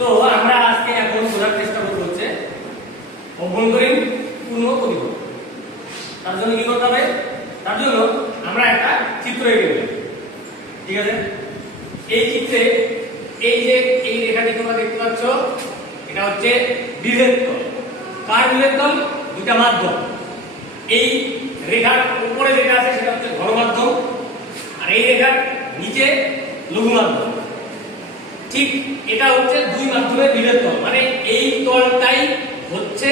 তো আমরা আজকে এখন বোঝার চেষ্টা করব হচ্ছে অভ্যন্তরীণ পূর্ণ প্রতিফলন। তার জন্য কি করতে হবে? তার জন্য আমরা একটা চিত্র এঁকে নেব। ঠিক আছে, এই চিত্রে এই যে এই রেখাটি তোমরা দেখতে পাচ্ছ, এটা হচ্ছে বিভেদ তল। কার বিভেদ তল? দুটা মাধ্যম। এই রেখার উপরে যেটা আছে সেটা হচ্ছে ঘন মাধ্যম, আর এই রেখার নিচে লঘু মাধ্যম। ঠিক এটা হচ্ছে দুই মাধ্যমের বিভেদ তল, মানে এই তলটাই হচ্ছে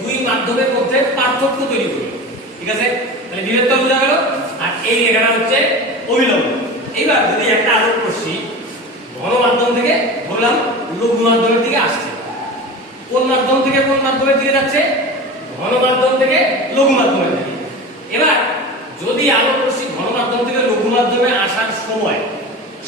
দুই মাধ্যমের মধ্যে পার্থক্য তৈরি করবে। ঠিক আছে, তাহলে বিভেদ তল বোঝা গেল। আর এই রেখাটা হচ্ছে অভিলম্ব। এইবার যদি একটা আলোক রশ্মি ঘন মাধ্যম থেকে বললাম লঘু মাধ্যমের দিকে আসছে, কোন মাধ্যম থেকে কোন মাধ্যমের দিকে যাচ্ছে? ঘন মাধ্যম থেকে লঘু মাধ্যমের দিকে। এবার যদি আলোক রশ্মি ঘন মাধ্যম থেকে লঘু মাধ্যমে আসার সময়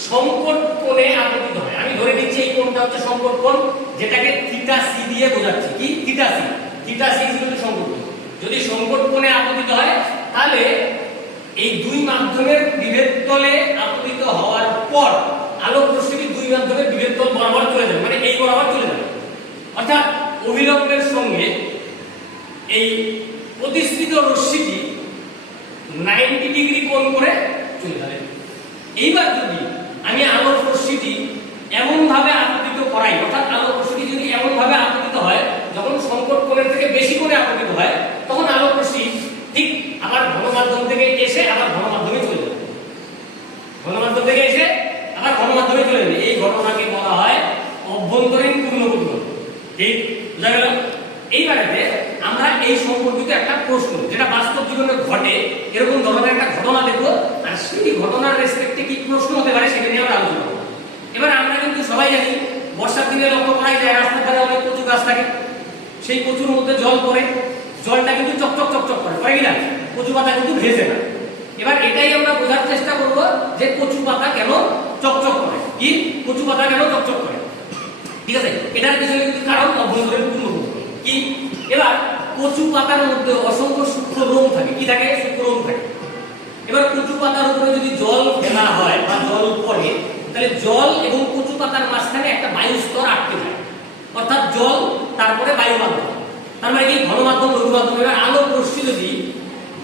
সংকট কোণে আপতিত হয়, আমি ধরে নিচ্ছি এই কোণটা হচ্ছে সংকট কোণ, যেটাকে থিটা সি দিয়ে বোঝাচ্ছি। কি? Theta C. থিটা সি হচ্ছে সংকট কোণ। যদি সংকট কোণে আপতিত হয় তাহলে এই দুই মাধ্যমের বিভেদ তলে আপতিত হওয়ার পর আলোক রশ্মিটি দুই মাধ্যমের বিভেদ তল বরাবর চলে যাবে, মানে এই বরাবর চলে যাবে। অর্থাৎ অভিলম্বের সঙ্গে এই প্রতিসৃত রশ্মিটি 90 ডিগ্রি কোণ করে চলে যাবে। এইবার যদি আমি আলোক রশ্মিটি এমন ভাবে আপতিত করাই, অর্থাৎ আলোক রশ্মিটি যদি এমন ভাবে আপতিত হয় যখন সংকট কোণের থেকে বেশি কোণে আপতিত হয়, তখন আলোক রশ্মি ঠিক আবার ঘন মাধ্যম থেকে এসে আবার ঘন মাধ্যমে চলে যাবে। ঘন মাধ্যম থেকে এসে আবার ঘন মাধ্যমে চলে যাবে। এই ঘটনাকে বলা হয় অভ্যন্তরীণ পূর্ণ প্রতিফলন। ঠিক বুঝা গেল? এইবারেতে আমরা এই সম্পর্কিত একটা প্রশ্ন, যেটা বাস্তব জীবনে ঘটে, এরকম ধরনের একটা ঘটনা দেখব, আর সেই ঘটনার রেসপেক্টে কি প্রশ্ন হতে পারে সেটা নিয়ে আমরা আলোচনা করব। এবার আমরা কিন্তু সবাই জানি বর্ষার দিনে লক্ষ্য করাই যায় রাস্তার ধারে অনেক কচু গাছ থাকে, সেই কচুর মধ্যে জল পড়ে, জলটা কিন্তু চকচক চকচক করে, পড়ে কিনা? কচু পাতা কিন্তু ভেজে না। এবার এটাই আমরা বোঝার চেষ্টা করব যে কচু পাতা কেন চকচক করে। কি? কচু পাতা কেন চকচক করে? ঠিক আছে, এটার পিছনে কিন্তু কারণ অভ্যন্তরীণ পূর্ণ প্রতিফলন। কি? এবার কচু পাতার মধ্যে অসংখ্য সূক্ষ্ম রোম থাকে। কি থাকে? সূক্ষ্ম রোম থাকে। এবার কচু পাতার উপরে যদি জল ফেলা হয় বা জল পড়ে, তাহলে জল এবং কচু পাতার মাঝখানে একটা বায়ু স্তর আটকে যায়, অর্থাৎ জল তারপরে বায়ু মাধ্যম। তার মানে কি? ঘন মাধ্যম লঘু মাধ্যম। এবার আলোক রশ্মি যদি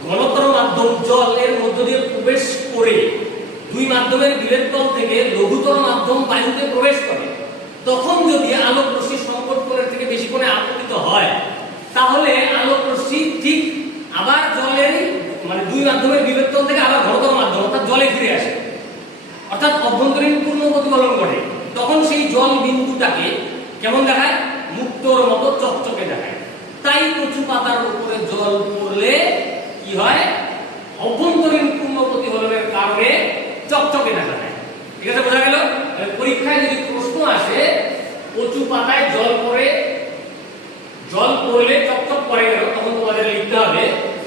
ঘনতর মাধ্যম জল এর মধ্য দিয়ে প্রবেশ করে দুই মাধ্যমের বিভেদ তল থেকে লঘুতর মাধ্যম বায়ুতে প্রবেশ করে, তখন যদি আলোক রশ্মি সংকট কোণের থেকে বেশি কোণে আপতিত হয়, তাহলে আলোক রশ্মি ঠিক আবার জলের মানে দুই মাধ্যমের বিভেদ তল থেকে আবার ঘনতর মাধ্যম অর্থাৎ জলে ফিরে আসে, অর্থাৎ অভ্যন্তরীণ পূর্ণ প্রতিফলন ঘটে। তখন সেই জল বিন্দুটাকে কেমন দেখায়? মুক্তোর মতো চকচকে দেখায়। তাই কচু পাতার উপরে জল পড়লে কি হয়? অভ্যন্তরীণ পূর্ণ প্রতিফলনের কারণে চকচকে দেখা যায়। ঠিক আছে, বোঝা গেল? পরীক্ষায় যদি প্রশ্ন আসে কচু পাতায় জল পড়ে, জল পড়লে চকচক করে কেন, তখন তোমাদের লিখতে হবে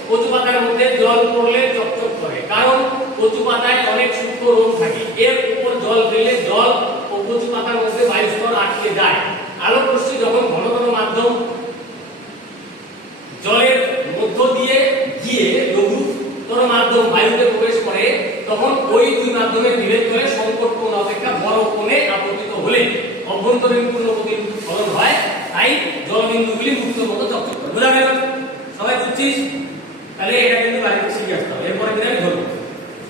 কচু পাতার মধ্যে জল পড়লে চকচক করে, কারণ কচু পাতায় অনেক সূক্ষ্ম রোম থাকে, এর উপর জল ফেললে জল ও কচু পাতার মধ্যে বায়ু স্তর আটকে যায়। আলোক রশ্মি যখন ঘনতর মাধ্যম জলের মধ্য দিয়ে গিয়ে লঘুতর মাধ্যম বায়ুতে প্রবেশ করে, তখন ওই দুই মাধ্যমের বিভেদ করে সংকট কোণ অপেক্ষা বড় কোণে আপতিত হলে অভ্যন্তরীণ পূর্ণ প্রতিফলন হয়। তাই জল বিন্দুগুলি মুক্তোর মতো চকচক করে। বোঝা গেল? সবাই বুঝছিস? তাহলে এটা